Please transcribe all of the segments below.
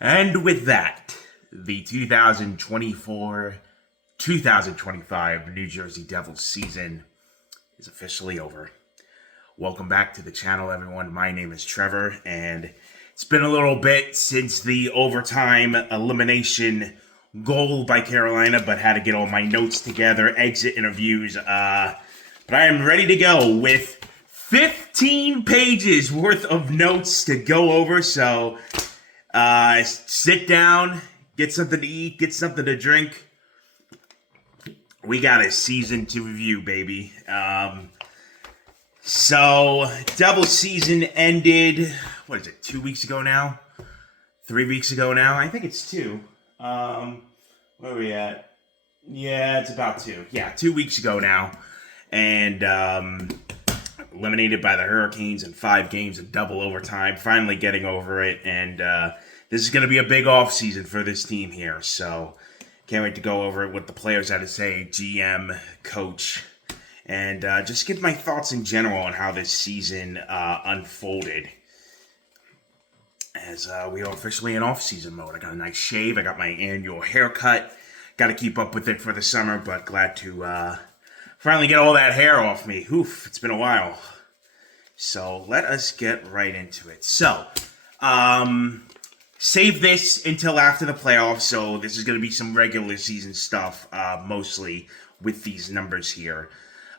And with that, the 2024-2025 New Jersey Devils season is officially over. Welcome back to the channel, everyone. My name is Trevor, and it's been a little bit since the overtime elimination goal by Carolina, but had to get all my notes together, exit interviews. But I am ready to go with 15 pages worth of notes to go over, so sit down, get something to eat, get something to drink. We got a season to review, baby. So, Devil season ended, 2 weeks ago now? 3 weeks ago now? I think it's 2. Where are we at? Yeah, it's about 2. Yeah, 2 weeks ago now. And, eliminated by the Hurricanes in 5 games of double overtime, finally getting over it, and this is going to be a big offseason for this team here, so can't wait to go over it, what the players had to say, GM, coach, and just give my thoughts in general on how this season unfolded as we are officially in off-season mode. I got a nice shave, I got my annual haircut, got to keep up with it for the summer, but glad to finally get all that hair off me. Oof, it's been a while. So let us get right into it. So, save this until after the playoffs. So this is going to be some regular season stuff, mostly with these numbers here.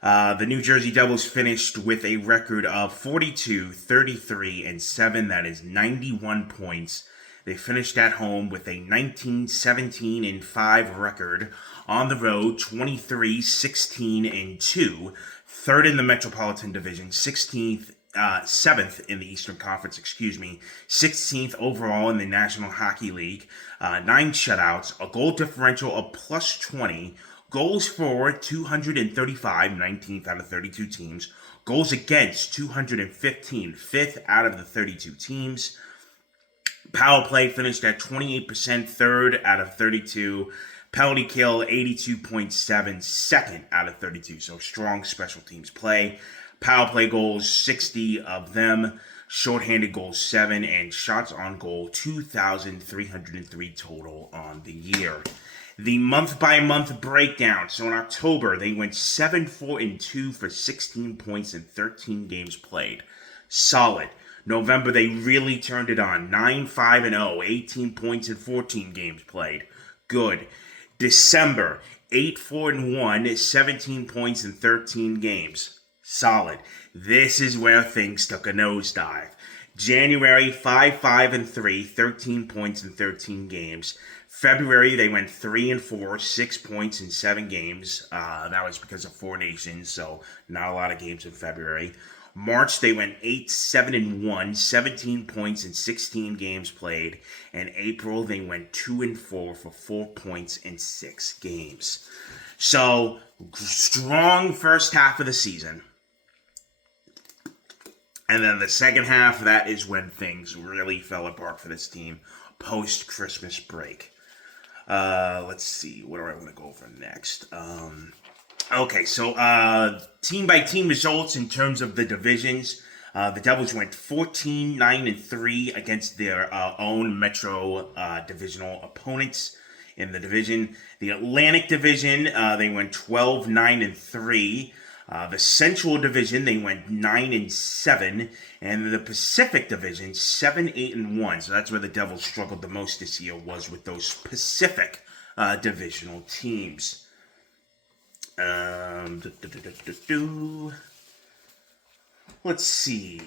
The New Jersey Devils finished with a record of 42, 33, and 7. That is 91 points. They finished at home with a 19, 17, and 5 record. On the road, 23, 16, and 2. Third in the Metropolitan Division, 7th in the Eastern Conference, 16th overall in the National Hockey League. 9 shutouts, a goal differential of plus 20, goals for 235, 19th out of 32 teams. Goals against 215, 5th out of the 32 teams. Power play finished at 28%, third out of 32. Penalty kill, 82.7, second out of 32. So strong special teams play. Power play goals, 60 of them. Shorthanded goals, 7. And shots on goal, 2,303 total on the year. The month-by-month breakdown. So in October, they went 7-4-2 for 16 points in 13 games played. Solid. November, they really turned it on. 9-5-0, 18 points in 14 games played. Good. December, 8-4-1, 17 points in 13 games. Solid. This is where things took a nosedive. January, 5-5-3, 13 points in 13 games. February, they went 3-4, 6 points in 7 games. That was because of 4 nations, so not a lot of games in February. March, they went 8-7-1, 17 points in 16 games played. And April, they went 2-4 for 4 points in 6 games. So, strong first half of the season. And then the second half, that is when things really fell apart for this team post-Christmas break. Let's see, what do I want to go over next? Okay, so team-by-team results in terms of the divisions. The Devils went 14-9-3 against their own Metro divisional opponents in the division. The Atlantic Division, they went 12-9-3. The Central Division, they went 9-7. And the Pacific Division, 7-8-1. So that's where the Devils struggled the most this year, was with those Pacific divisional teams. Let's see.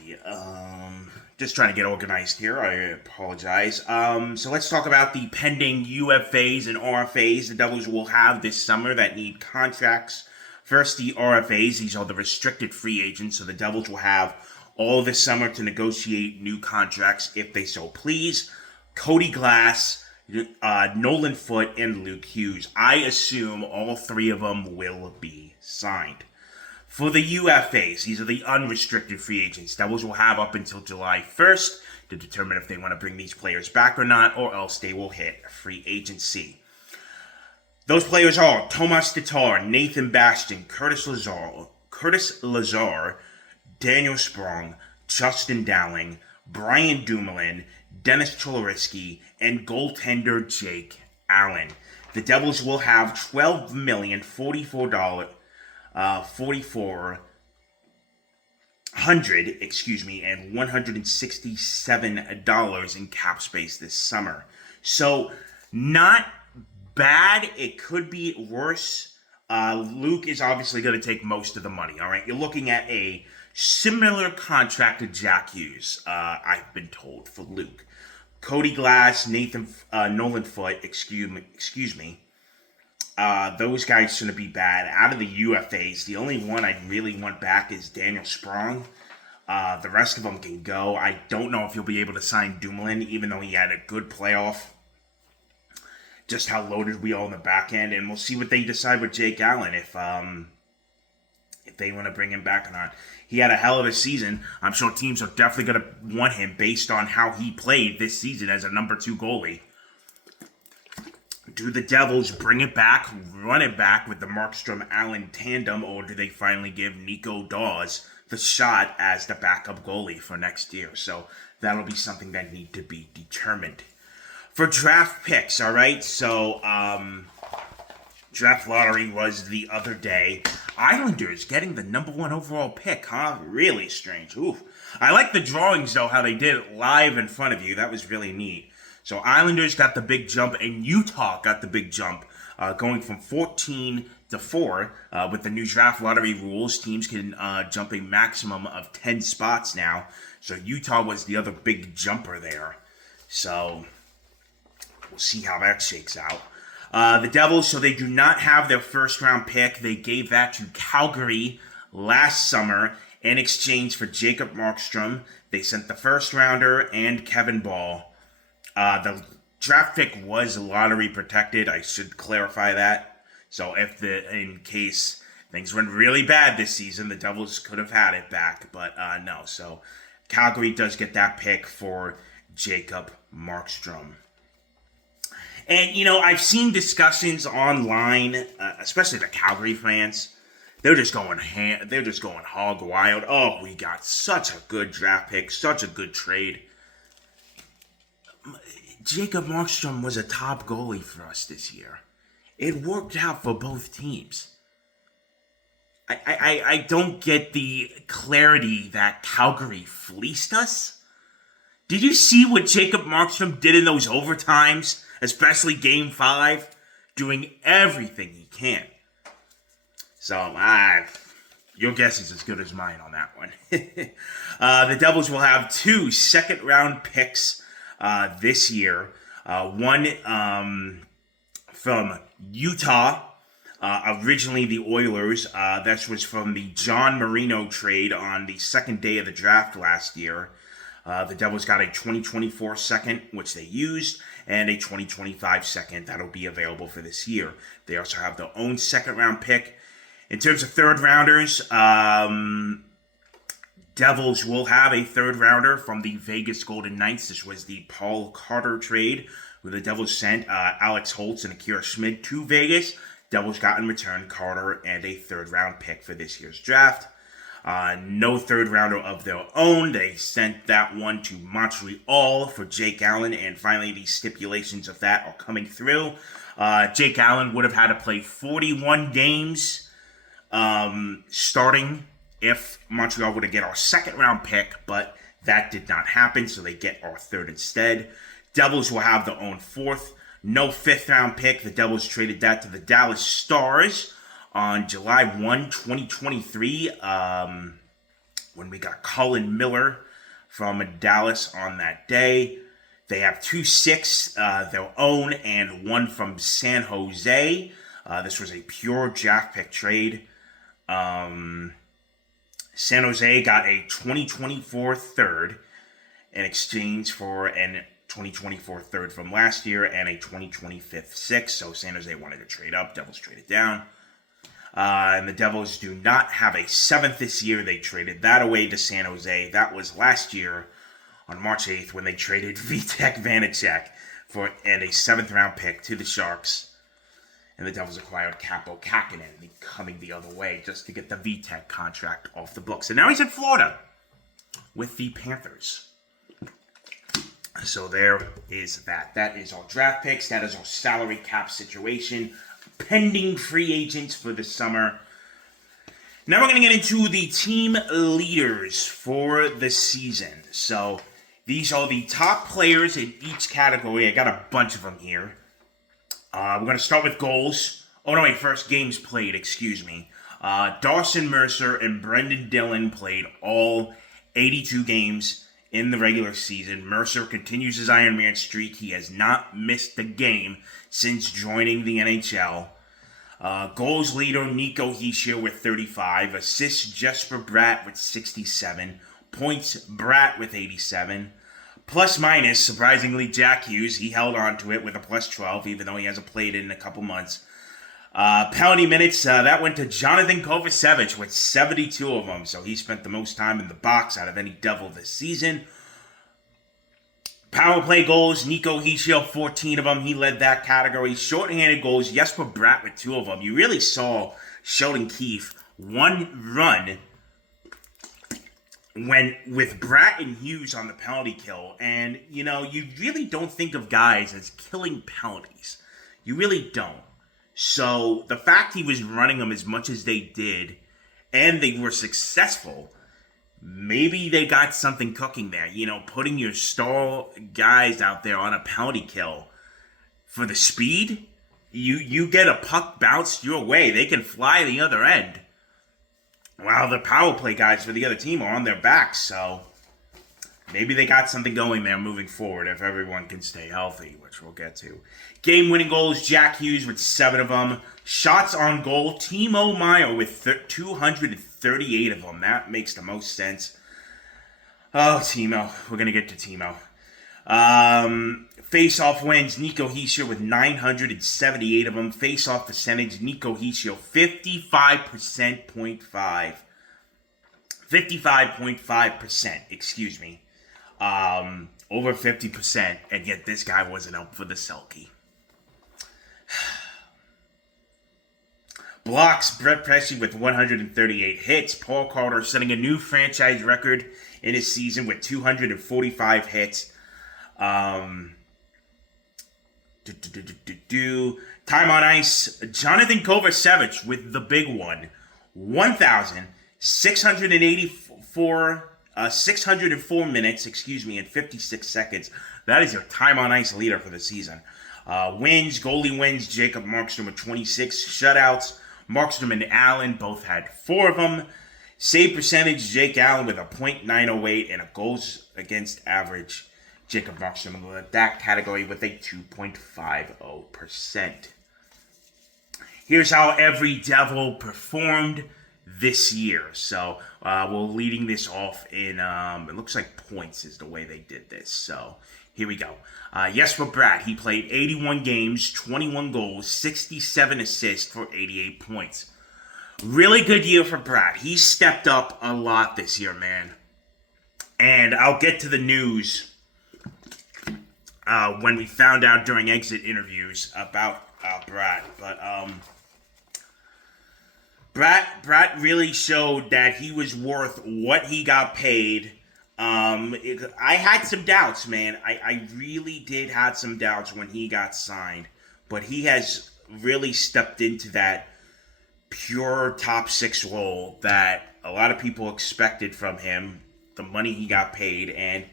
Just trying to get organized here. I apologize. So let's talk about the pending UFAs and RFAs the Devils will have this summer that need contracts. First, the RFAs. These are the restricted free agents. So the Devils will have all this summer to negotiate new contracts if they so please. Cody Glass, Nolan Foote, and Luke Hughes. I assume all 3 of them will be signed. For the UFAs, these are the unrestricted free agents. Devils will have up until July 1st to determine if they want to bring these players back or not, or else they will hit free agency. Those players are Tomas Tatar, Nathan Bastian, Curtis Lazar, Daniel Sprong, Justin Dowling, Brian Dumoulin, Dennis Cholorisky, and goaltender Jake Allen. The Devils will have $12,044, 4,400, and $167 in cap space this summer. So, not bad. It could be worse. Luke is obviously going to take most of the money, all right? You're looking at a similar contract to Jack Hughes, I've been told, for Luke. Cody Glass, Nolan Foote, excuse me. Those guys shouldn't be bad. Out of the UFAs, the only one I really want back is Daniel Sprong. The rest of them can go. I don't know if you'll be able to sign Dumoulin, even though he had a good playoff. Just how loaded we are on the back end, and we'll see what they decide with Jake Allen if they want to bring him back or not. He had a hell of a season. I'm sure teams are definitely going to want him based on how he played this season as a number 2 goalie. Do the Devils bring it back, run it back with the Markstrom-Allen tandem, or do they finally give Nico Daws the shot as the backup goalie for next year? So that'll be something that need to be determined. For draft picks, all right? So, draft lottery was the other day. Islanders getting the number 1 overall pick, huh? Really strange. Ooh. I like the drawings, though, how they did it live in front of you. That was really neat. So, Islanders got the big jump, and Utah got the big jump, going from 14 to 4. With the new draft lottery rules, teams can jump a maximum of 10 spots now. So, Utah was the other big jumper there. So, we'll see how that shakes out. The Devils, so they do not have their first-round pick. They gave that to Calgary last summer in exchange for Jacob Markstrom. They sent the first-rounder and Kevin Ball. The draft pick was lottery protected. I should clarify that. So in case things went really bad this season, the Devils could have had it back. But no. So Calgary does get that pick for Jacob Markstrom. And, I've seen discussions online, especially the Calgary fans. They're just going hog wild. Oh, we got such a good draft pick, such a good trade. Jacob Markstrom was a top goalie for us this year. It worked out for both teams. I don't get the clarity that Calgary fleeced us. Did you see what Jacob Markstrom did in those overtimes? Especially Game 5, doing everything he can. So, your guess is as good as mine on that one. The Devils will have 2 second-round picks this year. One from Utah, originally the Oilers. That was from the John Marino trade on the second day of the draft last year. The Devils got a 2024 second, which they used, and a 2025 second that'll be available for this year. They also have their own second-round pick. In terms of third-rounders, Devils will have a third-rounder from the Vegas Golden Knights. This was the Paul Carter trade, where the Devils sent Alex Holtz and Akira Schmid to Vegas. Devils got in return Carter and a third-round pick for this year's draft. No third rounder of their own. They sent that one to Montreal for Jake Allen, and finally the stipulations of that are coming through. Jake Allen would have had to play 41 games starting if Montreal were to get our second round pick, but that did not happen, so they get our third instead. Devils will have their own 4th. No 5th round pick. The Devils traded that to the Dallas Stars on July 1, 2023, when we got Colin Miller from Dallas on that day. They have 2 6, their own, and 1 from San Jose. This was a pure draft pick trade. San Jose got a 2024 third in exchange for an 2024 third from last year and a 2025 sixth. So San Jose wanted to trade up. Devils traded down. And the Devils do not have a 7th this year. They traded that away to San Jose. That was last year on March 8th when they traded Vitek Vanacek and a 7th round pick to the Sharks. And the Devils acquired Capo Kakinen, coming the other way just to get the Vitek contract off the books. And now he's in Florida with the Panthers. So there is that. That is our draft picks. That is our salary cap situation. Pending free agents for the summer. Now we're going to get into the team leaders for the season. So these are the top players in each category. I got a bunch of them here. We're going to start with goals. Oh, no, wait. First, games played. Excuse me. Dawson Mercer and Brendan Dillon played all 82 games in the regular season. Mercer continues his Iron Man streak. He has not missed a game since joining the NHL. Goals leader Nico Hischier with 35. Assists Jesper Bratt with 67. Points Bratt with 87. Plus minus, surprisingly, Jack Hughes. He held on to it with a plus 12, even though he hasn't played it in a couple months. Penalty minutes, that went to Jonathan Kovacevic with 72 of them. So he spent the most time in the box out of any Devil this season. Power play goals, Nico Hischier, 14 of them. He led that category. Shorthanded goals, Jesper Bratt with 2 of them. You really saw Sheldon Keefe one run with Bratt and Hughes on the penalty kill. And, you really don't think of guys as killing penalties. You really don't. So the fact he was running them as much as they did, and they were successful, maybe they got something cooking there. Putting your star guys out there on a penalty kill for the speed. You get a puck bounced your way, they can fly the other end, while the power play guys for the other team are on their backs. So maybe they got something going there moving forward if everyone can stay healthy, which we'll get to. Game-winning goals, Jack Hughes with 7 of them. Shots on goal, Timo Meier with 238 of them. That makes the most sense. Oh, Timo. We're going to get to Timo. Face-off wins, Nico Hischier with 978 of them. Face-off percentage, Nico Hischier, 55.5. 55.5%, excuse me. Over 50%, and yet this guy wasn't up for the Selke. Blocks, Brett Pesci with 138 hits. Paul Carter setting a new franchise record in his season with 245 hits. Time on ice, Jonathan Kovacevic with the big one. 604 minutes, and 56 seconds. That is your time on ice leader for the season. Goalie wins, Jacob Markstrom with 26 shutouts. Markstrom and Allen both had 4 of them. Save percentage, Jake Allen with a .908 and a goals against average. Jacob Markstrom in that category with a 2.50%. Here's how every Devil performed this year. So we're leading this off in, it looks like points is the way they did this. So here we go. Jesper Bratt, he played 81 games, 21 goals, 67 assists for 88 points. Really good year for Bratt. He stepped up a lot this year, man. And I'll get to the news when we found out during exit interviews about Bratt. But Bratt really showed that he was worth what he got paid. I had some doubts, man. I really did have some doubts when he got signed. But he has really stepped into that pure top 6 role that a lot of people expected from him. The money he got paid. And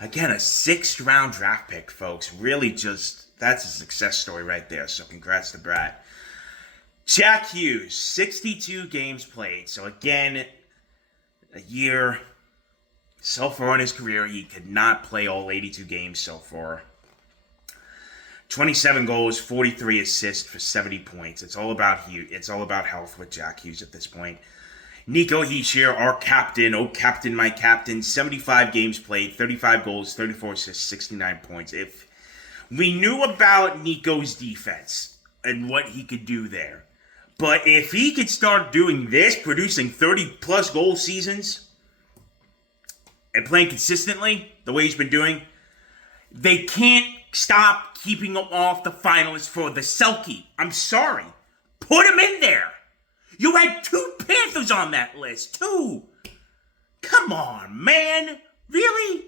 again, a 6th round draft pick, folks. Really that's a success story right there. So congrats to Bratt. Jack Hughes, 62 games played. So again, a year so far in his career, he could not play all 82 games so far. 27 goals, 43 assists for 70 points. It's all about Hughes. It's all about health with Jack Hughes at this point. Nico Hischier, our captain. Oh, captain, my captain. 75 games played, 35 goals, 34 assists, 69 points. If we knew about Nico's defense and what he could do there, but if he could start doing this, producing 30-plus goal seasons and playing consistently the way he's been doing, they can't stop keeping him off the finalists for the Selke. I'm sorry. Put him in there. You had 2 Panthers on that list. 2. Come on, man. Really?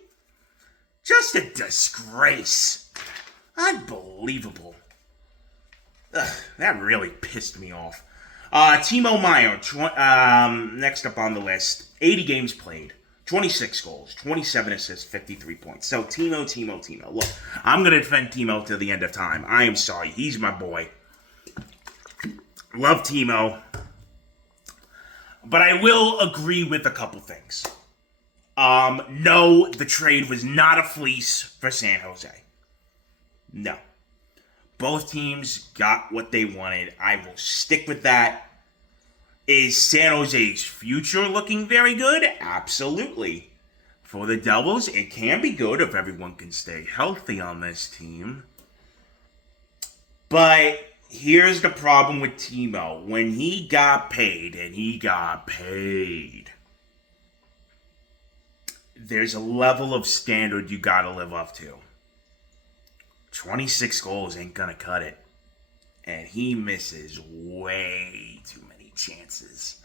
Just a disgrace. Unbelievable. Ugh, that really pissed me off. Timo Meyer, next up on the list. 80 games played, 26 goals, 27 assists, 53 points. So Timo. Look, I'm going to defend Timo till the end of time. I am sorry. He's my boy. Love Timo. But I will agree with a couple things. No, the trade was not a fleece for San Jose. No. Both teams got what they wanted. I will stick with that. Is San Jose's future looking very good? Absolutely. For the Devils, it can be good if everyone can stay healthy on this team. But here's the problem with Timo. When he got paid, and he got paid, there's a level of standard you gotta live up to. 26 goals ain't gonna cut it. And he misses way too many chances.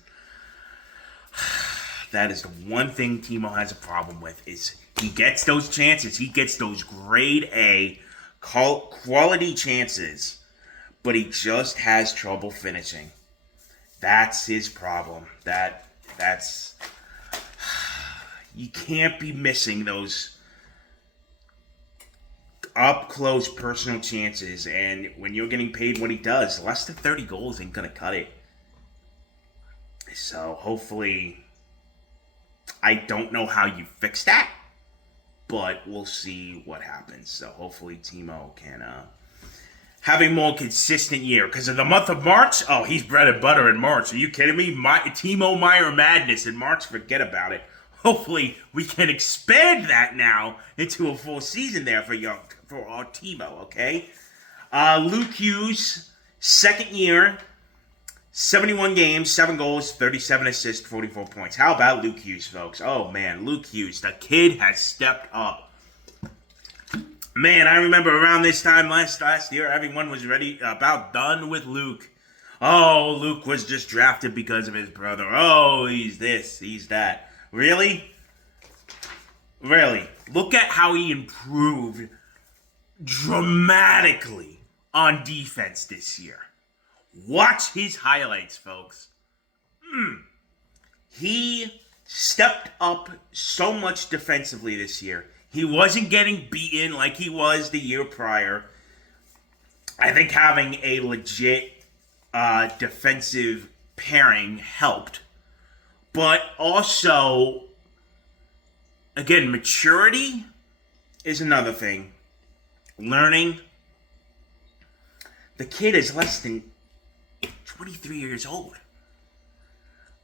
That is the one thing Timo has a problem with, is he gets those chances. He gets those grade A quality chances, but he just has trouble finishing. That's his problem. That's you can't be missing those up close personal chances, and when you're getting paid what he does, less than 30 goals ain't gonna cut it. So hopefully, I don't know how you fix that, but we'll see what happens. So hopefully Timo can have a more consistent year, because in the month of March, oh, he's bread and butter in March. Are you kidding me? Timo Meyer madness in March, forget about it. Hopefully, we can expand that now into a full season there for our Timo, okay? Luke Hughes, second year, 71 games, 7 goals, 37 assists, 44 points. How about Luke Hughes, folks? Oh, man, Luke Hughes, the kid has stepped up. Man, I remember around this time last year, everyone was about done with Luke. Oh, Luke was just drafted because of his brother. Oh, he's this, he's that. Really? Really? Look at how he improved dramatically on defense this year. Watch his highlights, folks. He stepped up so much defensively this year. He wasn't getting beaten like he was the year prior. I think having a legit defensive pairing helped. But also, again, maturity is another thing. Learning. The kid is less than 23 years old.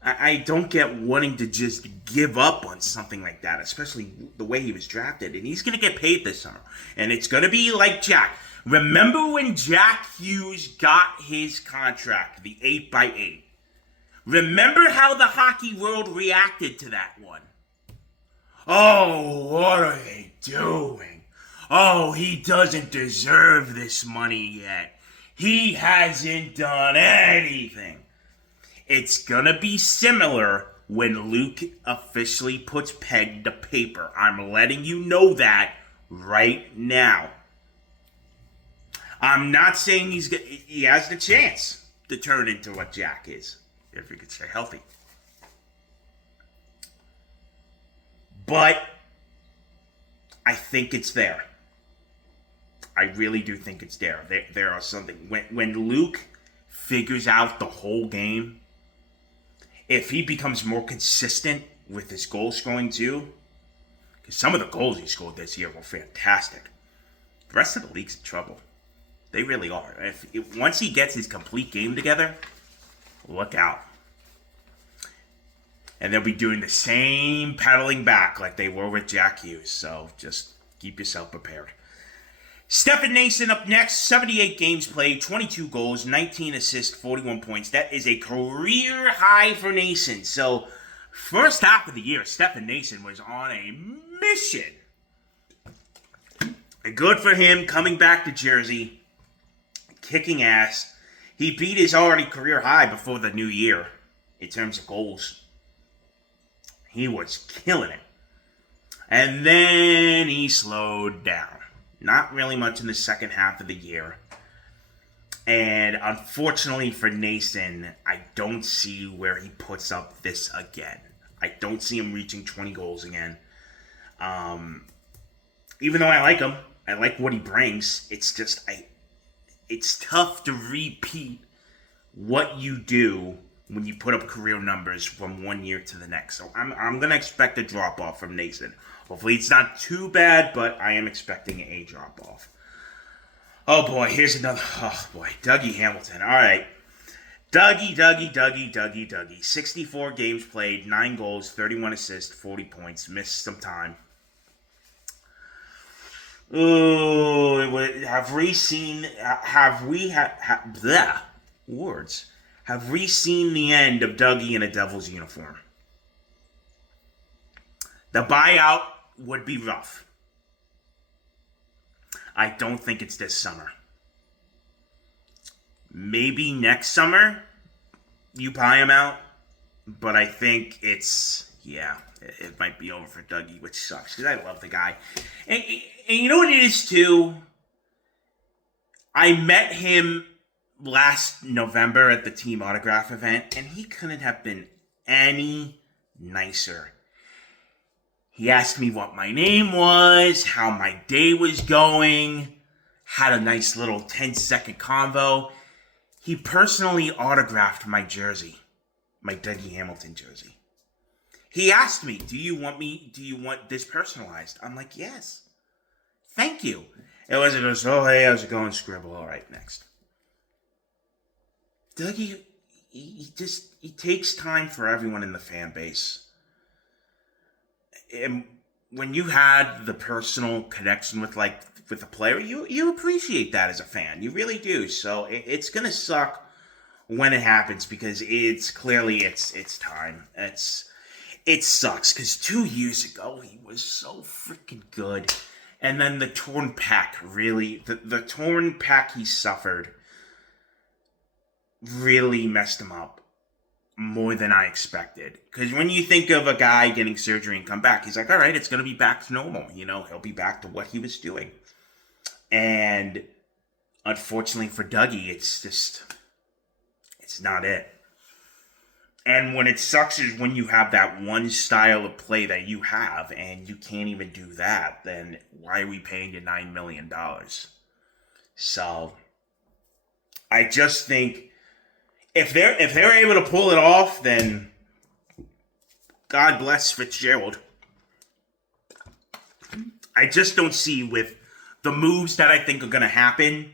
I don't get wanting to just give up on something like that, especially the way he was drafted. And he's going to get paid this summer. And it's going to be like Jack. Remember when Jack Hughes got his contract, the 8x8? Remember how the hockey world reacted to that one? Oh, what are they doing? Oh, he doesn't deserve this money yet. He hasn't done anything. It's gonna be similar when Luke officially puts pen to paper. I'm letting you know that right now. I'm not saying he has the chance to turn into what Jack is, if we could stay healthy. But I think it's there. I really do think it's there. There are something. When Luke figures out the whole game, if he becomes more consistent with his goal scoring too, because some of the goals he scored this year were fantastic. The rest of the league's in trouble. They really are. Once he gets his complete game together, look out. And they'll be doing the same paddling back like they were with Jack Hughes. So just keep yourself prepared. Stefan Noesen up next. 78 games played, 22 goals, 19 assists, 41 points. That is a career high for Noesen. So first half of the year, Stefan Noesen was on a mission. And good for him coming back to Jersey, kicking ass. He beat his already career high before the new year in terms of goals. He was killing it. And then he slowed down. Not really much in the second half of the year. And unfortunately for Nason, I don't see where he puts up this again. I don't see him reaching 20 goals again. Even though I like him, I like what he brings. It's just it's tough to repeat what you do when you put up career numbers from one year to the next. So I'm gonna expect a drop off from Nason. Hopefully it's not too bad, but I am expecting a drop off. Oh boy, here's another. Oh boy, Dougie Hamilton. All right. Dougie. 64 games played, 9 goals, 31 assists, 40 points. Missed some time. Ooh, have we seen? Have we bleh, words? Have we seen the end of Dougie in a Devils uniform? The buyout would be rough. I don't think it's this summer. Maybe next summer you buy him out, but I think it might be over for Dougie, which sucks because I love the guy. And you know what it is too? I met him last November at the team autograph event, and he couldn't have been any nicer. He asked me what my name was, how my day was going, had a nice little 10-second convo. He personally autographed my jersey, my Dougie Hamilton jersey. He asked me, do you want this personalized? I'm like, yes. Thank you. It wasn't just, oh, hey, how's it going, scribble? All right, next. Dougie, he takes time for everyone in the fan base. And when you had the personal connection with a player, you appreciate that as a fan. You really do. So it's gonna suck when it happens because it's time. It sucks because 2 years ago he was so freaking good, and then the torn pec the torn pec he suffered really messed him up more than I expected. Because when you think of a guy getting surgery and come back, he's like, all right, it's going to be back to normal. He'll be back to what he was doing. And unfortunately for Dougie, it's not it. And when it sucks is when you have that one style of play that you have and you can't even do that, then why are we paying you $9 million? So I just think if they're able to pull it off, then God bless Fitzgerald. I just don't see with the moves that I think are going to happen,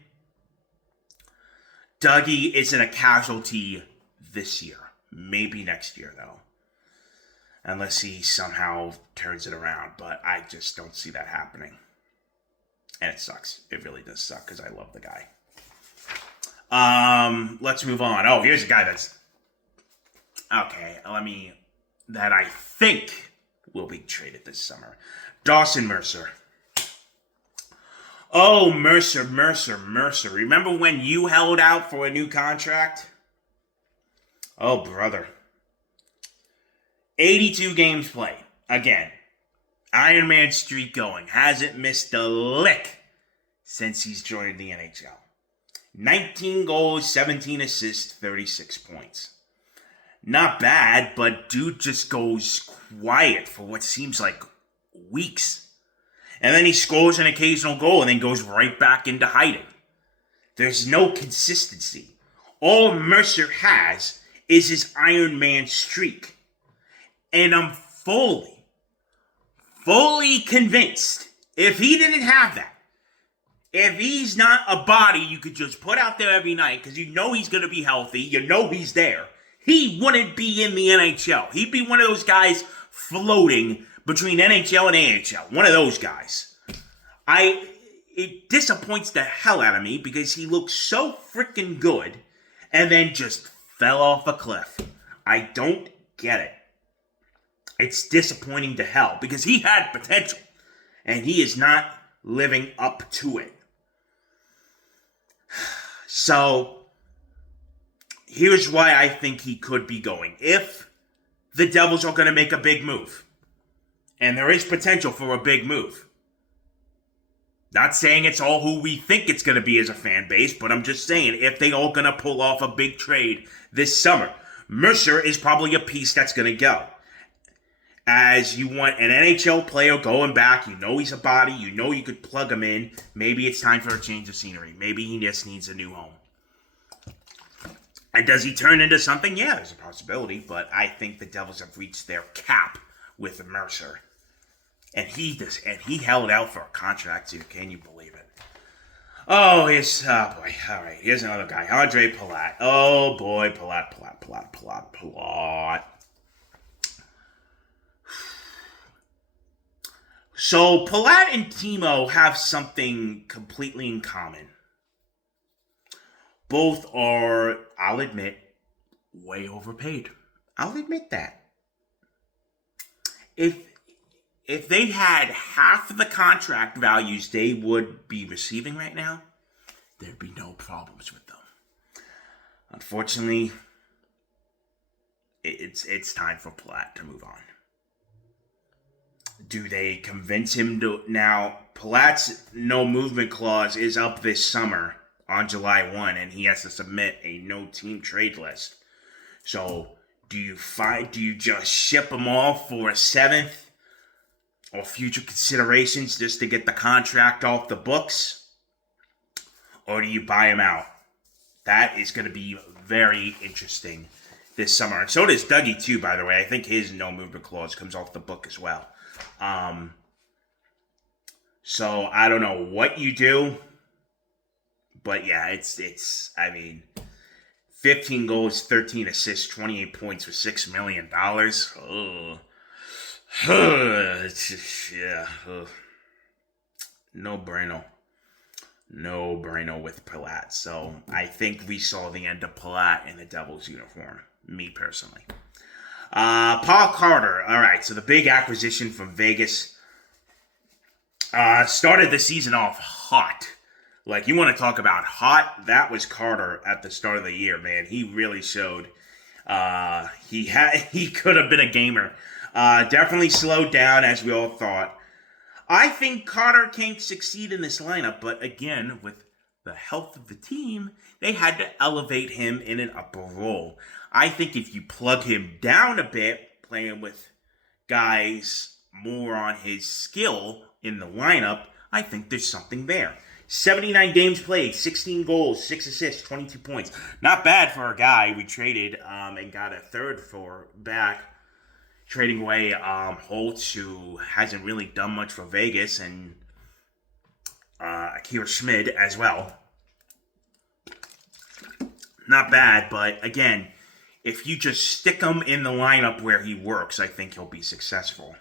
Dougie isn't a casualty this year. Maybe next year, though. Unless he somehow turns it around. But I just don't see that happening. And it sucks. It really does suck because I love the guy. Let's move on. Oh, here's a guy that's... Okay, that I think will be traded this summer. Dawson Mercer. Oh, Mercer. Remember when you held out for a new contract? Oh, brother. 82 games played. Again. Iron Man streak going. Hasn't missed a lick since he's joined the NHL. 19 goals, 17 assists, 36 points. Not bad, but dude just goes quiet for what seems like weeks. And then he scores an occasional goal and then goes right back into hiding. There's no consistency. All Mercer has is his Iron Man streak. And I'm fully convinced if he didn't have that, if he's not a body you could just put out there every night because you know he's going to be healthy, you know he's there, he wouldn't be in the NHL. He'd be one of those guys floating between NHL and AHL. One of those guys. It disappoints the hell out of me because he looks so freaking good and then just fell off a cliff. I don't get it. It's disappointing to hell because he had potential and he is not living up to it. So, here's why I think he could be going. If the Devils are going to make a big move, And there is potential for a big move. Not saying it's all who we think it's going to be as a fan base, but I'm just saying if they all going to pull off a big trade this summer, Mercer is probably a piece that's going to go. As you want an NHL player going back, you know he's a body, you know you could plug him in. Maybe it's time for a change of scenery. Maybe he just needs a new home. And does he turn into something? Yeah, there's a possibility, but I think the Devils have reached their cap with Mercer. And he held out for a contract too. Can you believe it? Oh boy. All right, here's another guy, Andre Palat. Oh boy, Palat. So Palat and Timo have something completely in common. Both are, I'll admit, way overpaid. I'll admit that. If they had half of the contract values they would be receiving right now, there'd be no problems with them. Unfortunately, it's time for Palat to move on. Do they convince him to... Now, Palat's no movement clause is up this summer on July 1, and he has to submit a no-team trade list. So, do you just ship him off for a seventh or future considerations just to get the contract off the books? Or do you buy him out? That is going to be very interesting this summer. And so does Dougie, too, by the way. I think his no-movement clause comes off the book as well. So I don't know what you do, but yeah, it's 15 goals, 13 assists, 28 points for $6 million. Oh, yeah. No bueno with Palat. So I think we saw the end of Palat in the Devils uniform, me personally. Paul Carter. All right, so the big acquisition from Vegas started the season off hot. Like, you want to talk about hot? That was Carter at the start of the year, man. He really showed he could have been a gamer. Definitely slowed down, as we all thought. I think Carter can succeed in this lineup, but again, with the health of the team, they had to elevate him in an upper role. I think if you plug him down a bit, playing with guys more on his skill in the lineup, I think there's something there. 79 games played, 16 goals, 6 assists, 22 points. Not bad for a guy we traded and got a third for back. Trading away Holtz, who hasn't really done much for Vegas, and Akira Schmid as well. Not bad, but again, if you just stick him in the lineup where he works, I think he'll be successful.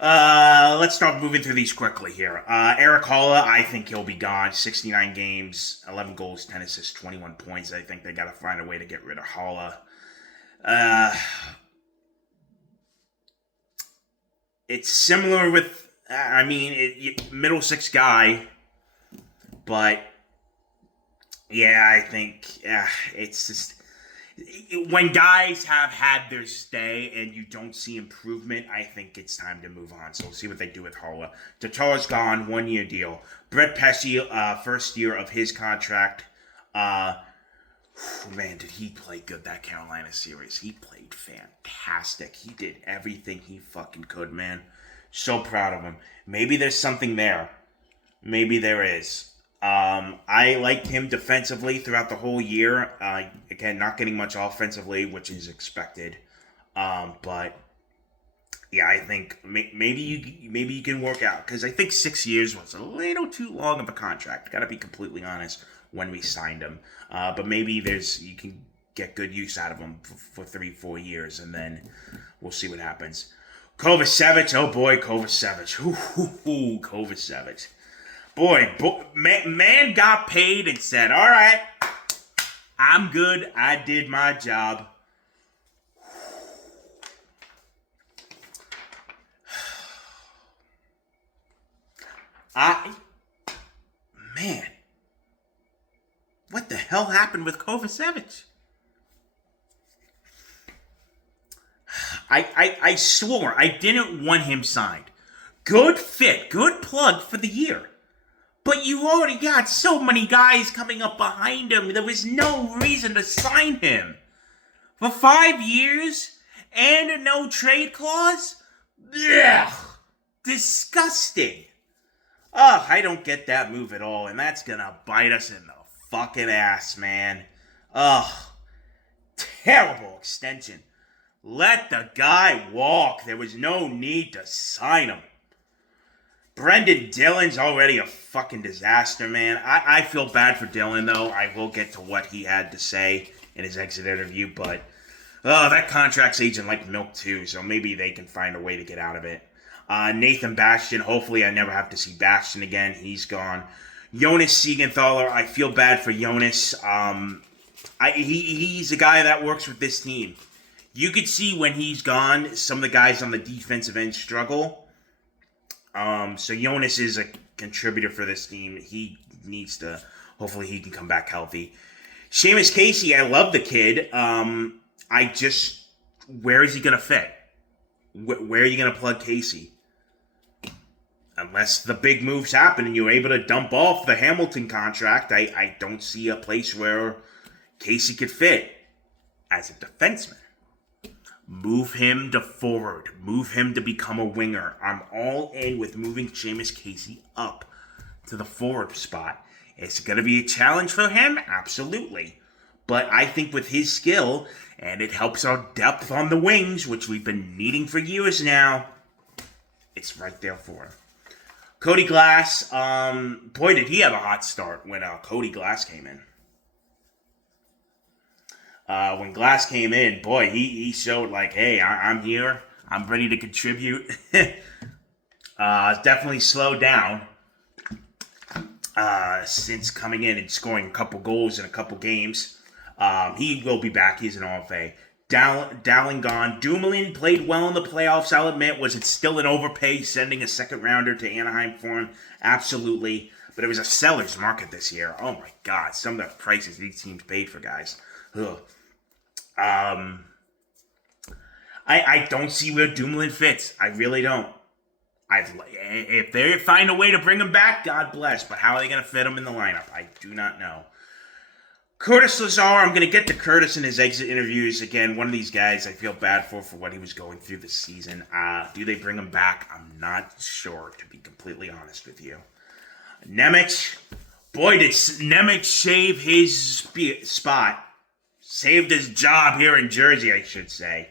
Let's start moving through these quickly here. Erik Haula, I think he'll be gone. 69 games, 11 goals, 10 assists, 21 points. I think they got to find a way to get rid of Haula. It's similar with, middle six guy, but yeah, I think it's just when guys have had their stay and you don't see improvement, I think it's time to move on. So we'll see what they do with Haula. Tatar's gone, 1 year deal. Brett Pesce, first year of his contract. Man, did he play good that Carolina series. He played fantastic. He did everything he fucking could, man. So proud of him. Maybe there's something there. Maybe there is. I liked him defensively throughout the whole year. Again, not getting much offensively, which is expected. But yeah, I think maybe you can work out, because I think 6 years was a little too long of a contract. Got to be completely honest when we signed him. But maybe you can get good use out of him for 3-4 years, and then we'll see what happens. Kovacevic, oh boy, Kovacevic. Kovacevic. Boy, man got paid and said, all right, I'm good. I did my job. Man, what the hell happened with Kovacevic? I swore I didn't want him signed. Good fit, good plug for the year. But you already got so many guys coming up behind him. There was no reason to sign him. For 5 years and a no trade clause? Ugh, disgusting. Ugh, I don't get that move at all, and that's gonna bite us in the fucking ass, man. Ugh, terrible extension. Let the guy walk. There was no need to sign him. Brendan Dillon's already a fucking disaster, man. I feel bad for Dillon, though. I will get to what he had to say in his exit interview, but that contract's aging like milk, too, so maybe they can find a way to get out of it. Nathan Bastian, hopefully I never have to see Bastian again. He's gone. Jonas Siegenthaler, I feel bad for Jonas. He's a guy that works with this team. You could see when he's gone, some of the guys on the defensive end struggle. So Jonas is a contributor for this team. He needs to, hopefully he can come back healthy. Seamus Casey, I love the kid. Where is he going to fit? Where are you going to plug Casey? Unless the big moves happen and you're able to dump off the Hamilton contract, I don't see a place where Casey could fit as a defenseman. Move him to forward. Move him to become a winger. I'm all in with moving Seamus Casey up to the forward spot. It's going to be a challenge for him? Absolutely. But I think with his skill, and it helps our depth on the wings, which we've been needing for years now, it's right there for him. Cody Glass, boy, did he have a hot start when Cody Glass came in. When Glass came in, boy, he showed like, hey, I'm here. I'm ready to contribute. Definitely slowed down since coming in and scoring a couple goals in a couple games. He will be back. He's an RFA. Dowling gone. Dumoulin played well in the playoffs, I'll admit. Was it still an overpay sending a second rounder to Anaheim for him? Absolutely. But it was a seller's market this year. Oh my God. Some of the prices these teams paid for guys. Ugh. I don't see where Dumoulin fits. I really don't. If they find a way to bring him back, God bless. But how are they going to fit him in the lineup? I do not know. Curtis Lazar, I'm going to get to Curtis in his exit interviews. Again, one of these guys I feel bad for what he was going through this season. Do they bring him back? I'm not sure, to be completely honest with you. Nemec. Boy, did Nemec save his spot. Saved his job here in Jersey, I should say.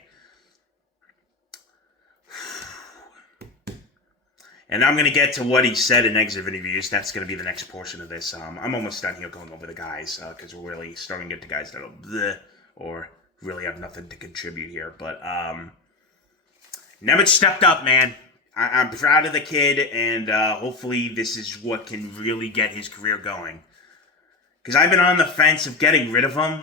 And I'm going to get to what he said in exit interviews. That's going to be the next portion of this. I'm almost done here going over the guys because we're really starting to get to guys that are bleh, or really have nothing to contribute here. But Nemec stepped up, man. I'm proud of the kid, and hopefully this is what can really get his career going. Because I've been on the fence of getting rid of him.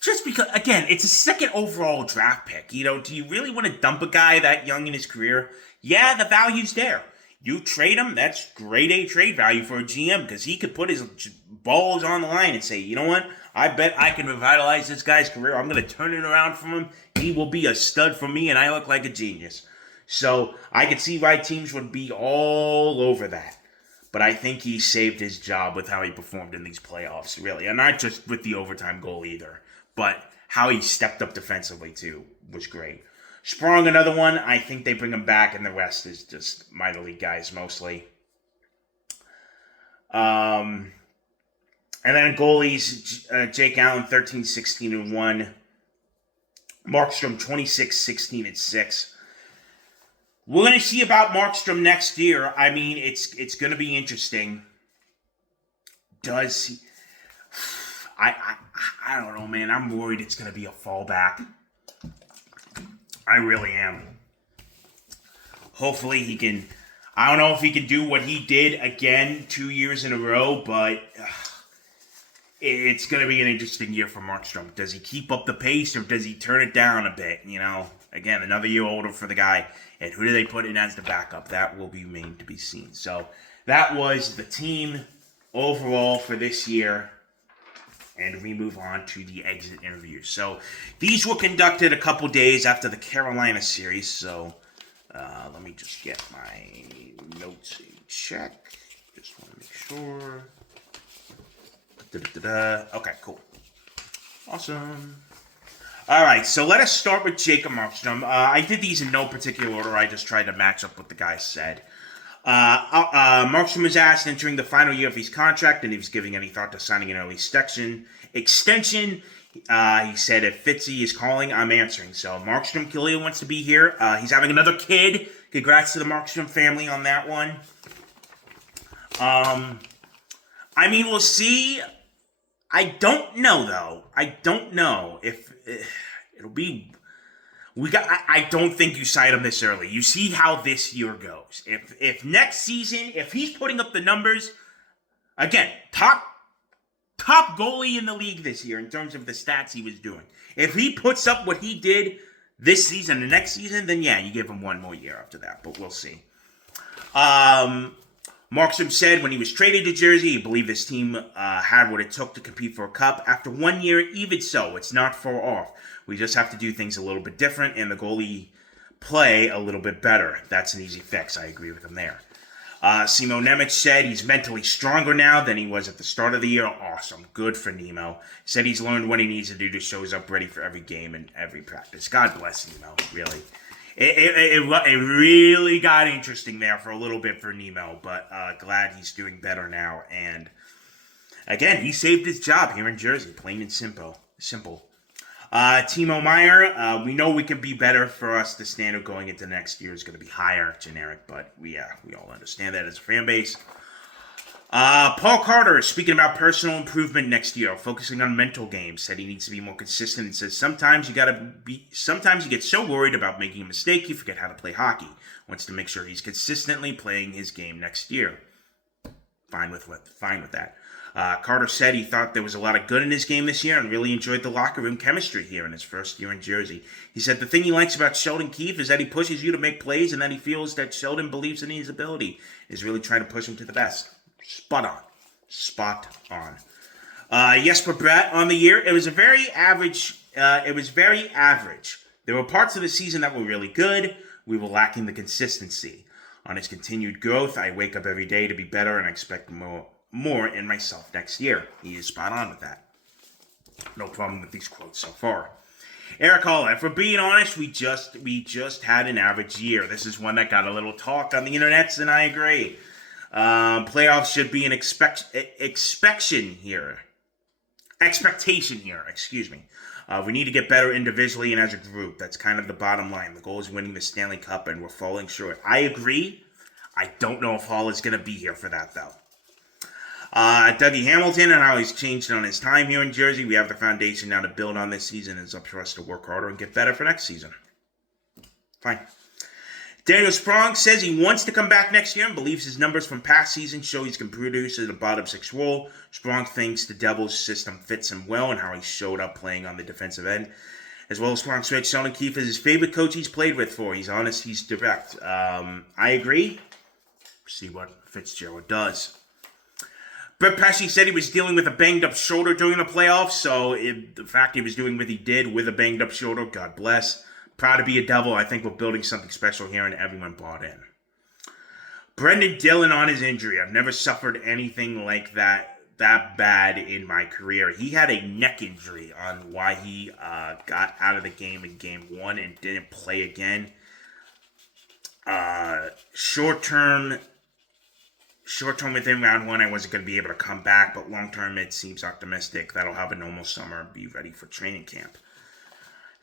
Just because, again, it's a second overall draft pick. You know, do you really want to dump a guy that young in his career? Yeah, the value's there. You trade him, that's grade A trade value for a GM because he could put his balls on the line and say, you know what? I bet I can revitalize this guy's career. I'm going to turn it around from him. He will be a stud for me, and I look like a genius. So I could see why teams would be all over that. But I think he saved his job with how he performed in these playoffs, really. And not just with the overtime goal either. But how he stepped up defensively, too, was great. Sprong, another one. I think they bring him back, and the rest is just minor league guys, mostly. And then goalies, Jake Allen, 13, 16, and 1. Markstrom, 26, 16, and 6. We're going to see about Markstrom next year. I mean, it's going to be interesting. Does he... I don't know, man. I'm worried it's going to be a fallback. I really am. Hopefully he can... I don't know if he can do what he did again 2 years in a row, but it's going to be an interesting year for Markstrom. Does he keep up the pace or does he turn it down a bit? You know, again, another year older for the guy. And who do they put in as the backup? That will remain to be seen. So that was the team overall for this year. and we move on to the exit interviews. So these were conducted a couple days after the Carolina series. So let me just get my notes in check. Just want to make sure. Okay, cool. Awesome. All right, so let us start with Jacob Markstrom. I did these in no particular order. I just tried to match up what the guy said. Markstrom was asked entering the final year of his contract, and he was giving any thought to signing an early extension. He said, if Fitzy is calling, I'm answering. So Markstrom Khalil wants to be here. He's having another kid. Congrats to the Markstrom family on that one. I mean, we'll see. I don't know, though. I don't know if it'll be... I don't think you sign him this early. You see how this year goes. If next season, if he's putting up the numbers, again, top goalie in the league this year in terms of the stats he was doing. If he puts up what he did this season and next season, then yeah, you give him one more year after that. But we'll see. Markstrom said when he was traded to Jersey, he believed this team had what it took to compete for a cup. After 1 year, even so, it's not far off. We just have to do things a little bit different and the goalie play a little bit better. That's an easy fix. I agree with him there. Simo Nemec said he's mentally stronger now than he was at the start of the year. Awesome. Good for Nemo. Said he's learned what he needs to do to show up ready for every game and every practice. God bless Nemo, really. It really got interesting there for a little bit for Nemo, but glad he's doing better now. And again, he saved his job here in Jersey, plain and simple. Timo Meier, we know we can be better. For us, the standard going into next year is going to be higher, generic, but we all understand that as a fan base. Paul Carter, speaking about personal improvement next year, focusing on mental games, said he needs to be more consistent and says sometimes you get so worried about making a mistake you forget how to play hockey. Wants to make sure he's consistently playing his game next year. Fine with that. Carter said he thought there was a lot of good in his game this year and really enjoyed the locker room chemistry here in his first year in Jersey. He said the thing he likes about Sheldon Keefe is that he pushes you to make plays and that he feels that Sheldon believes in his ability, is really trying to push him to the best. Spot on. Jesper Bratt on the year. It was very average. There were parts of the season that were really good. We were lacking the consistency. On his continued growth, I wake up every day to be better and I expect more in myself next year. He is spot on with that. No problem with these quotes so far. Eric Hall, if we're being honest, we just had an average year. This is one that got a little talk on the internet, and I agree. Playoffs should be an expectation here. Excuse me. We need to get better individually and as a group. That's kind of the bottom line. The goal is winning the Stanley Cup, and we're falling short. I agree. I don't know if Hall is going to be here for that, though. Dougie Hamilton and how he's changed on his time here in Jersey. We have the foundation now to build on this season. It's up to us to work harder and get better for next season. Fine. Daniel Sprong says he wants to come back next year and believes his numbers from past seasons show he can produce at a bottom six role. Sprong thinks the Devils' system fits him well and how he showed up playing on the defensive end. As well as Sprong said, Sheldon Keefe is his favorite coach he's played with for. He's honest, he's direct. I agree. See what Fitzgerald does. Brett Pesce said he was dealing with a banged-up shoulder during the playoffs, so the fact he was doing what he did with a banged-up shoulder, God bless. Proud to be a Devil. I think we're building something special here, and everyone bought in. Brendan Dillon on his injury. I've never suffered anything like that bad in my career. He had a neck injury on why he got out of the game in Game 1 and didn't play again. Short-term within round 1, I wasn't going to be able to come back, but long-term, it seems optimistic that I'll have a normal summer and be ready for training camp.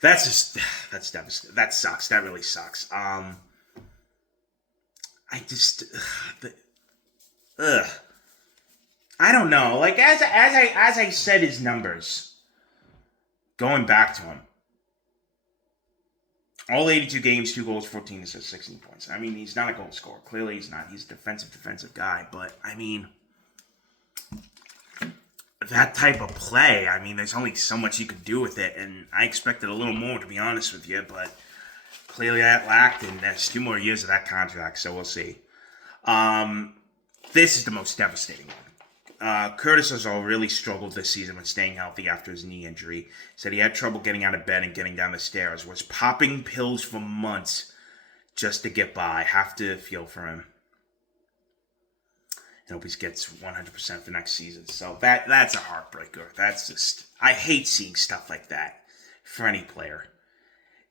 That's devastating. That sucks. That really sucks. I don't know. Like as I said his numbers, going back to him, all 82 games, 2 goals, 14 assists, 16 points. I mean, he's not a goal scorer. Clearly, he's not. He's a defensive guy. But I mean, that type of play, I mean, there's only so much you can do with it, and I expected a little more, to be honest with you, but clearly that lacked, and there's 2 more years of that contract, so we'll see. This is the most devastating one. Curtis Lazar really struggled this season with staying healthy after his knee injury. Said he had trouble getting out of bed and getting down the stairs. Was popping pills for months just to get by. Have to feel for him. I hope he gets 100% for next season. So that's a heartbreaker. That's just... I hate seeing stuff like that for any player.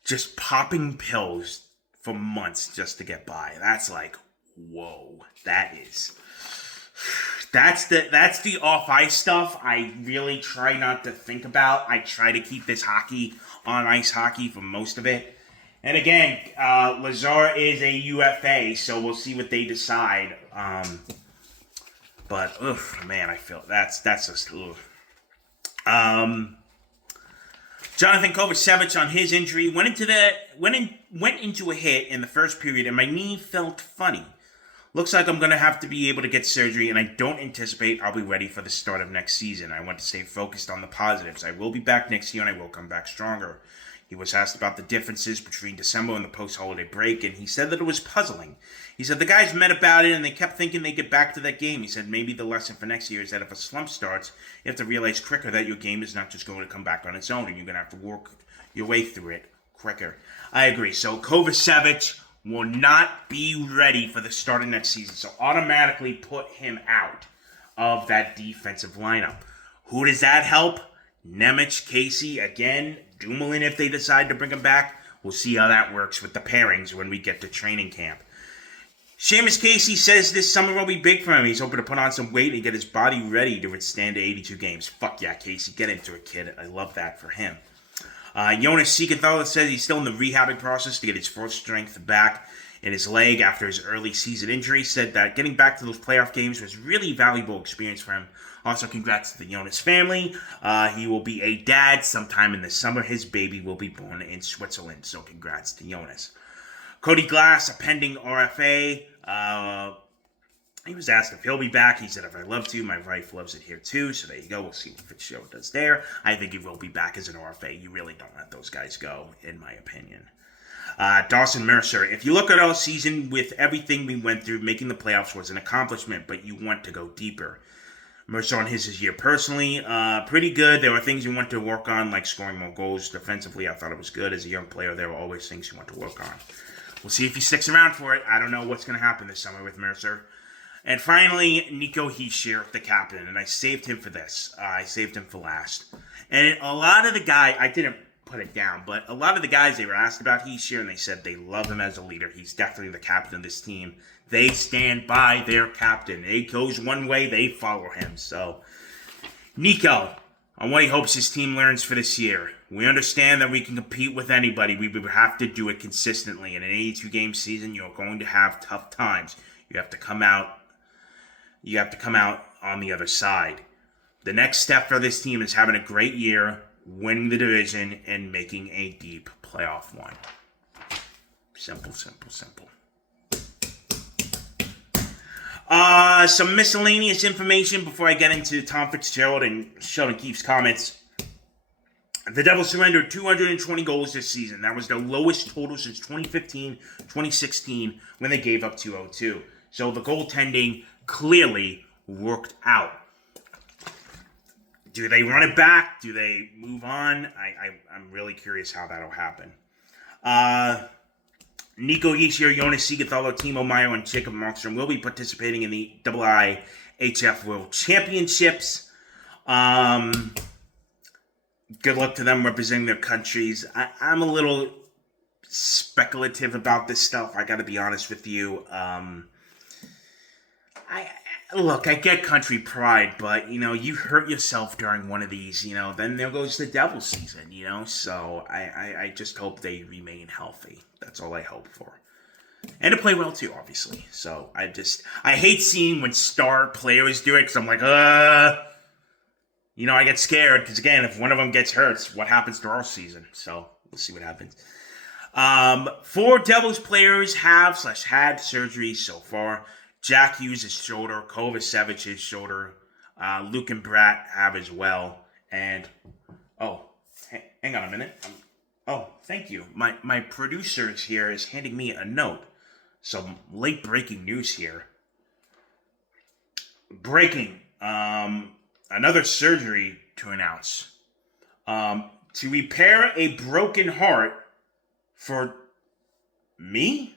Just popping pills for months just to get by. That's like, whoa. That's the off-ice stuff I really try not to think about. I try to keep this hockey on ice hockey for most of it. And again, Lazar is a UFA, so we'll see what they decide. But, man, I feel that's just, Jonathan Kovacevic on his injury went into a hit in the first period, and my knee felt funny. Looks like I'm going to have to be able to get surgery, and I don't anticipate I'll be ready for the start of next season. I want to stay focused on the positives. I will be back next year, and I will come back stronger. He was asked about the differences between December and the post-holiday break, and he said that it was puzzling. He said the guys met about it, and they kept thinking they'd get back to that game. He said maybe the lesson for next year is that if a slump starts, you have to realize quicker that your game is not just going to come back on its own, and you're going to have to work your way through it quicker. I agree. So Kovacevic will not be ready for the start of next season, so automatically put him out of that defensive lineup. Who does that help? Nemec, Casey, again, Dumoulin if they decide to bring him back. We'll see how that works with the pairings when we get to training camp. Seamus Casey says this summer will be big for him. He's hoping to put on some weight and get his body ready to withstand 82 games. Fuck yeah, Casey. Get into it, kid. I love that for him. Jonas Siegenthaler says he's still in the rehabbing process to get his full strength back in his leg after his early season injury. Said that getting back to those playoff games was really valuable experience for him. Also, congrats to the Jonas family. He will be a dad sometime in the summer. His baby will be born in Switzerland, so congrats to Jonas. Cody Glass, a pending RFA. He was asked if he'll be back. He said, if I'd love to, my wife loves it here too. So there you go. We'll see what Fitzgerald does there. I think he will be back as an RFA. You really don't let those guys go, in my opinion. Dawson Mercer, if you look at our season with everything we went through, making the playoffs was an accomplishment, but you want to go deeper. Mercer on his year personally, pretty good. There were things you want to work on, like scoring more goals. Defensively, I thought it was good. As a young player, there were always things you want to work on. We'll see if he sticks around for it. I don't know what's going to happen this summer with Mercer. And finally, Nico Hischier, the captain. And I saved him for this. I saved him for last. And a lot of the guys, I didn't put it down, but a lot of the guys, they were asked about Hischier, and they said they love him as a leader. He's definitely the captain of this team. They stand by their captain. He goes one way, they follow him. So, Nico, on what he hopes his team learns for this year. We understand that we can compete with anybody. We would have to do it consistently. In an 82-game season, you're going to have tough times. You have to come out. You have to come out on the other side. The next step for this team is having a great year, winning the division, and making a deep playoff run. Simple, simple, simple. Some miscellaneous information before I get into Tom Fitzgerald and Sheldon Keefe's comments. The Devils surrendered 220 goals this season. That was their lowest total since 2015-2016 when they gave up 202. So the goaltending clearly worked out. Do they run it back? Do they move on? I'm really curious how that'll happen. Nico Hischier, Jonas Siegenthaler, Timo Meier, and Jacob Markstrom will be participating in the IIHF World Championships. Good luck to them representing their countries. I'm a little speculative about this stuff. I got to be honest with you. I get country pride, but, you hurt yourself during one of these, then there goes the devil season, So I just hope they remain healthy. That's all I hope for. And to play well, too, obviously. So I hate seeing when star players do it, because I'm like, I get scared, because, again, if one of them gets hurt, what happens to our season? So we'll see what happens. 4 Devils players have/had surgery so far. Jack Hughes' his shoulder, Kovacevic his shoulder, Luke and Bratt have as well. And, hang on a minute. Thank you. My producer here is handing me a note. Some late breaking news here. Breaking. Another surgery to announce. To repair a broken heart for me?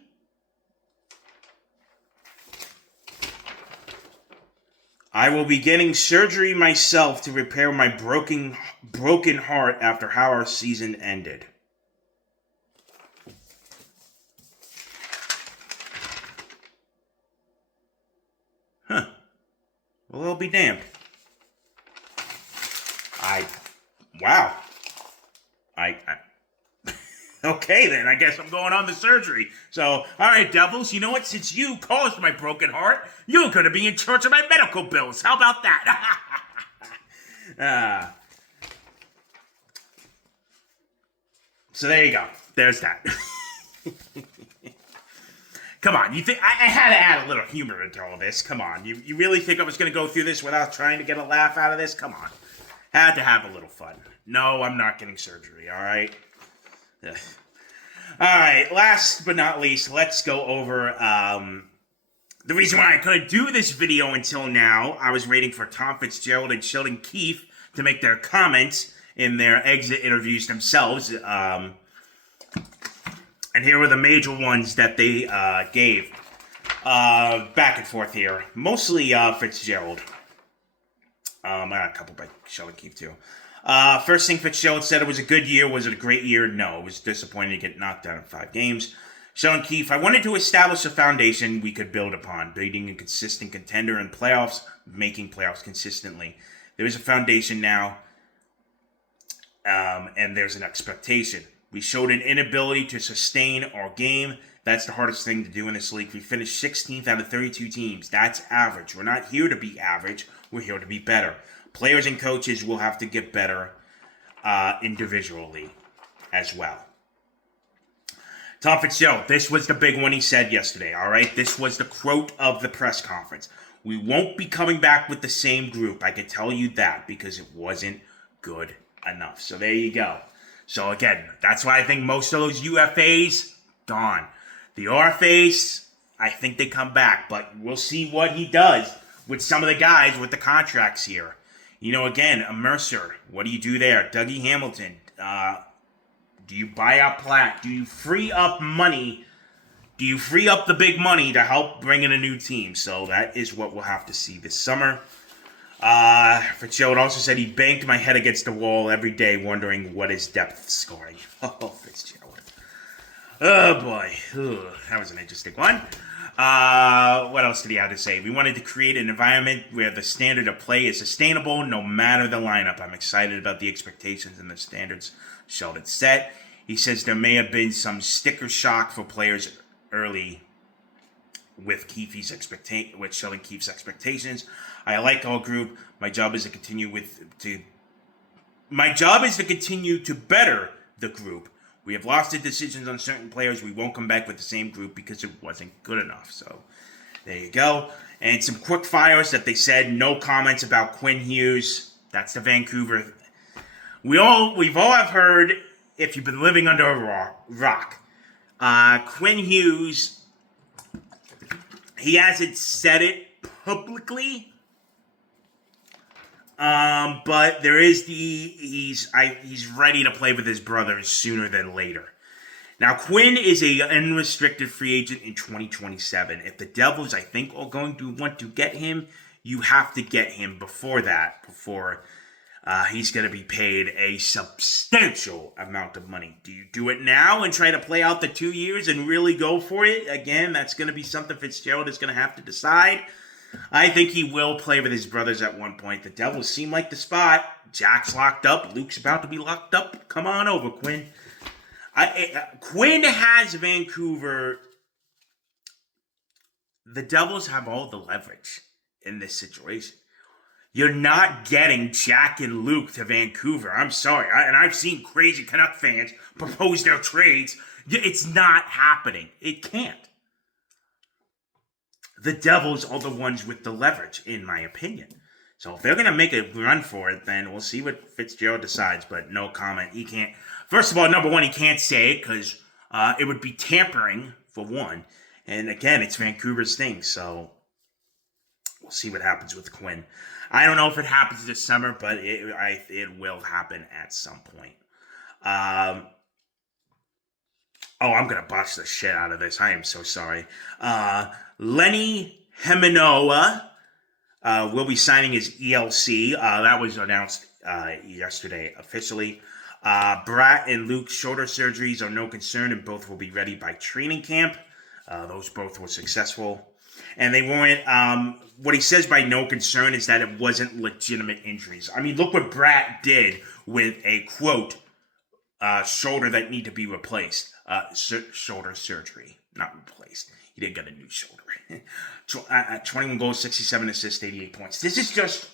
I will be getting surgery myself to repair my broken heart after how our season ended. Huh. Well, I'll be damned. Wow. Okay, then. I guess I'm going on the surgery. So, all right, Devils, you know what? Since you caused my broken heart, you're going to be in charge of my medical bills. How about that? So there you go. There's that. Come on, you think I had to add a little humor into all this? Come on, you really think I was going to go through this without trying to get a laugh out of this? Come on, had to have a little fun. No, I'm not getting surgery. All right. Ugh. All right. Last but not least, let's go over the reason why I couldn't do this video until now. I was waiting for Tom Fitzgerald and Sheldon Keefe to make their comments in their exit interviews themselves. And here were the major ones that they gave back and forth here. Mostly Fitzgerald. A couple by Sheldon Keefe too. First thing Fitzgerald said, it was a good year. Was it a great year? No, it was disappointing to get knocked out in 5 games. Sheldon Keefe, I wanted to establish a foundation we could build upon, being a consistent contender in playoffs, making playoffs consistently. There is a foundation now, and there's an expectation. We showed an inability to sustain our game. That's the hardest thing to do in this league. We finished 16th out of 32 teams. That's average. We're not here to be average. We're here to be better. Players and coaches will have to get better individually as well. Tom Fitzgerald, this was the big one he said yesterday, all right? This was the quote of the press conference. We won't be coming back with the same group. I can tell you that because it wasn't good enough. So there you go. So again, that's why I think most of those UFAs, gone. The RFAs, I think they come back, but we'll see what he does with some of the guys with the contracts here. You know, again, a Mercer, what do you do there? Dougie Hamilton, do you buy out Platt? Do you free up money? Do you free up the big money to help bring in a new team? So that is what we'll have to see this summer. Fitzgerald also said he banged my head against the wall every day wondering what his depth scoring. Oh, Fitzgerald. Oh, boy. Ugh, that was an interesting one. What else did he have to say? We wanted to create an environment where the standard of play is sustainable no matter the lineup. I'm excited about the expectations and the standards Sheldon set. He says there may have been some sticker shock for players early with Sheldon Keefe's expectations. I like our group. My job is to continue to better the group. We have lost the decisions on certain players. We won't come back with the same group because it wasn't good enough. So there you go. And some quick fires that they said. No comments about Quinn Hughes. That's the Vancouver. We've all have heard, if you've been living under a rock, Quinn Hughes, he hasn't said it publicly. But there is he's ready to play with his brothers sooner than later. Now, Quinn is a unrestricted free agent in 2027. If the Devils, I think, are going to want to get him, you have to get him before he's going to be paid a substantial amount of money. Do you do it now and try to play out the 2 years and really go for it? Again, that's going to be something Fitzgerald is going to have to decide. I think he will play with his brothers at one point. The Devils seem like the spot. Jack's locked up. Luke's about to be locked up. Come on over, Quinn. Quinn has Vancouver. The Devils have all the leverage in this situation. You're not getting Jack and Luke to Vancouver. I'm sorry. And I've seen crazy Canuck fans propose their trades. It's not happening. It can't. The Devils are the ones with the leverage, in my opinion. So if they're going to make a run for it, then we'll see what Fitzgerald decides. But no comment. He can't. First of all, number one, he can't say it because it would be tampering, for one. And again, it's Vancouver's thing. So we'll see what happens with Quinn. I don't know if it happens this summer, but it will happen at some point. I'm going to botch the shit out of this. I am so sorry. Lenny Heminoa will be signing his ELC. That was announced yesterday officially. Bratt and Luke's shoulder surgeries are no concern, and both will be ready by training camp. Those both were successful. And they weren't, what he says by no concern is that it wasn't legitimate injuries. I mean, look what Bratt did with a, quote, shoulder that need to be replaced. Shoulder surgery, not replaced. He didn't get a new shoulder. 21 goals, 67 assists, 88 points. This is just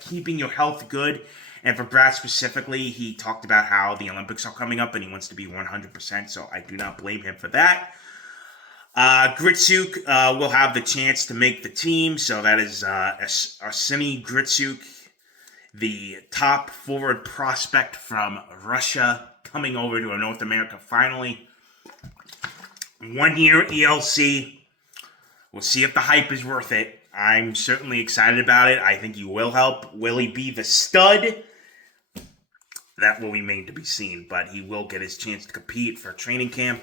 keeping your health good. And for Brad specifically, he talked about how the Olympics are coming up and he wants to be 100%, so I do not blame him for that. Gritsuk will have the chance to make the team, so that is Arseny Gritsuk, the top forward prospect from Russia, coming over to North America finally. 1 year ELC. We'll see if the hype is worth it. I'm certainly excited about it. I think he will help. Will he be the stud? That will remain to be seen, but he will get his chance to compete for training camp.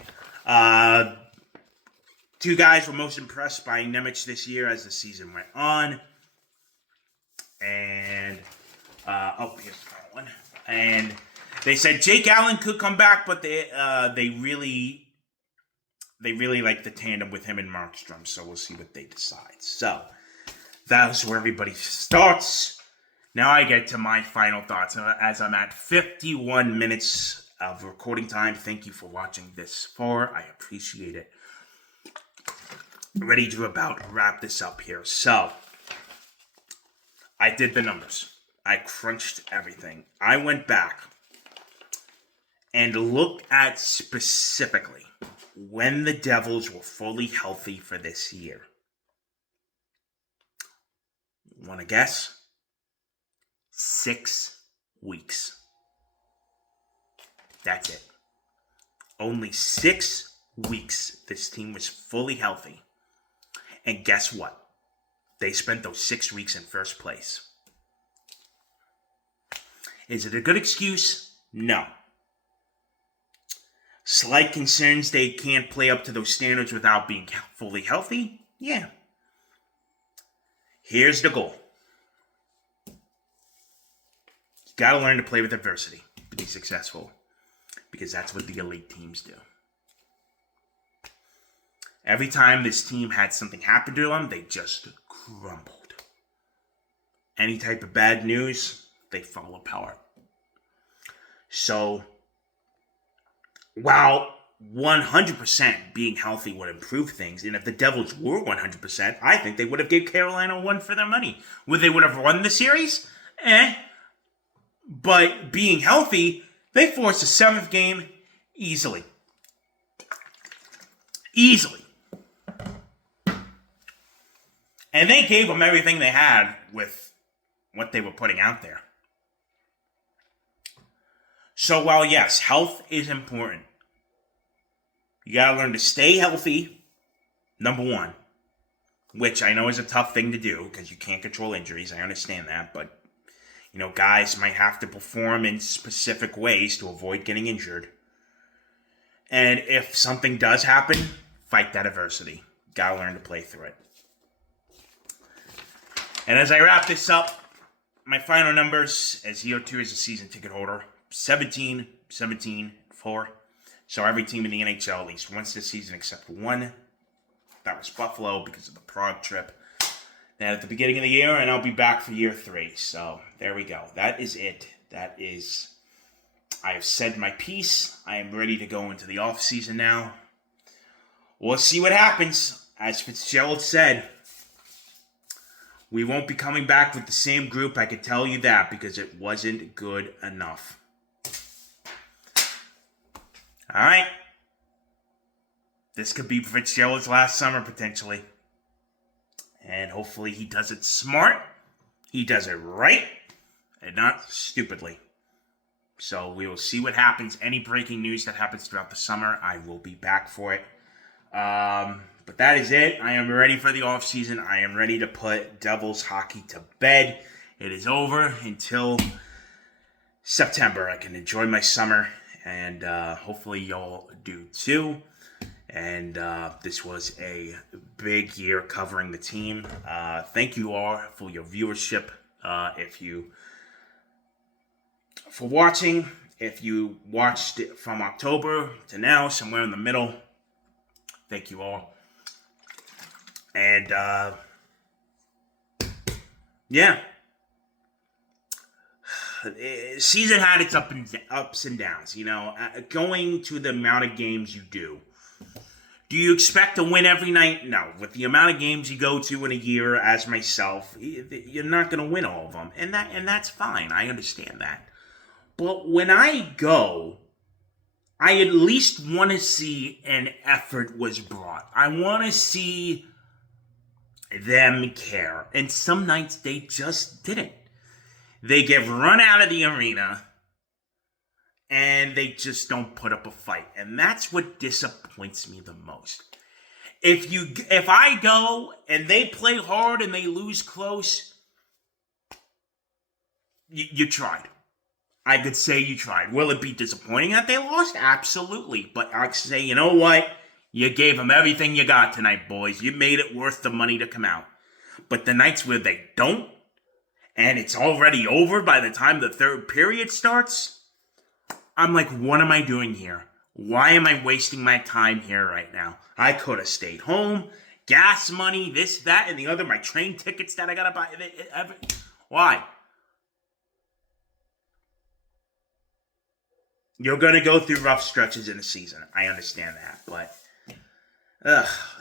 Two guys were most impressed by Nemec this year as the season went on. And, here's the one. And they said Jake Allen could come back, but they really like the tandem with him and Markstrom, so we'll see what they decide. So, that's where everybody starts. Now I get to my final thoughts, as I'm at 51 minutes of recording time. Thank you for watching this far. I appreciate it. Ready to about wrap this up here. So, I did the numbers. I crunched everything. I went back and looked at specifically when the Devils were fully healthy for this year. Want to guess? 6 weeks. That's it. Only 6 weeks this team was fully healthy. And guess what? They spent those 6 weeks in first place. Is it a good excuse? No. Slight concerns they can't play up to those standards without being fully healthy? Yeah. Here's the goal. You gotta learn to play with adversity to be successful. Because that's what the elite teams do. Every time this team had something happen to them, they just crumbled. Any type of bad news, they fall apart. So, while 100% being healthy would improve things, and if the Devils were 100%, I think they would have gave Carolina a run for their money. Would they would have won the series? But being healthy, they forced a 7th game easily. Easily. And they gave them everything they had with what they were putting out there. So while, yes, health is important, you gotta learn to stay healthy, number one, which I know is a tough thing to do because you can't control injuries. I understand that, but, guys might have to perform in specific ways to avoid getting injured. And if something does happen, fight that adversity. Gotta learn to play through it. And as I wrap this up, my final numbers as year 2 as a season ticket holder, 17, 4. So every team in the NHL at least once this season except one. That was Buffalo because of the Prague trip. Then at the beginning of the year, and I'll be back for year 3. So there we go. That is it. I have said my piece. I am ready to go into the off season now. We'll see what happens. As Fitzgerald said, we won't be coming back with the same group, I can tell you that, because it wasn't good enough. Alright. This could be Fitzgerald's last summer, potentially. And hopefully he does it smart. He does it right. And not stupidly. So we will see what happens. Any breaking news that happens throughout the summer, I will be back for it. But that is it. I am ready for the offseason. I am ready to put Devils hockey to bed. It is over until September. I can enjoy my summer, and hopefully y'all do too. And this was a big year covering the team. Thank you all for your viewership. For watching. If you watched it from October to now, somewhere in the middle, thank you all. And yeah, season had its ups and downs. You know, going to the amount of games you do. Do you expect to win every night? No. With the amount of games you go to in a year, as myself, you're not going to win all of them, and that's fine. I understand that. But when I go, I at least want to see an effort was brought. I want to see them care. And some nights they just didn't. They get run out of the arena and they just don't put up a fight. And that's what disappoints me the most. If I go and they play hard and they lose close, you tried. I could say you tried. Will it be disappointing that they lost? Absolutely. But I could say, you know what? You gave them everything you got tonight, boys. You made it worth the money to come out. But the nights where they don't, and it's already over by the time the third period starts, I'm like, what am I doing here? Why am I wasting my time here right now? I could have stayed home. Gas money, this, that, and the other. My train tickets that I gotta buy. Why? You're going to go through rough stretches in the season. I understand that. But,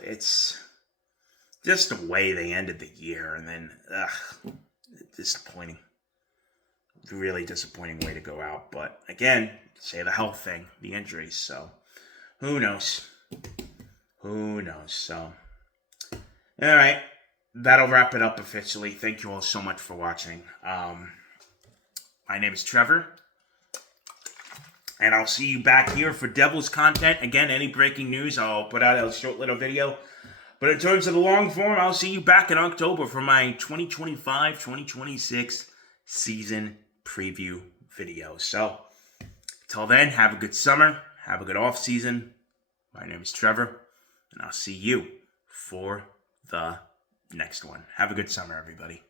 it's just the way they ended the year. And then, disappointing. Really disappointing way to go out. But, again, say the health thing, the injuries. So, who knows? Who knows? So, all right. That'll wrap it up officially. Thank you all so much for watching. My name is Trevor. And I'll see you back here for Devils content. Again, any breaking news, I'll put out a short little video. But in terms of the long form, I'll see you back in October for my 2025-2026 season preview video. So, till then, have a good summer. Have a good off season. My name is Trevor. And I'll see you for the next one. Have a good summer, everybody.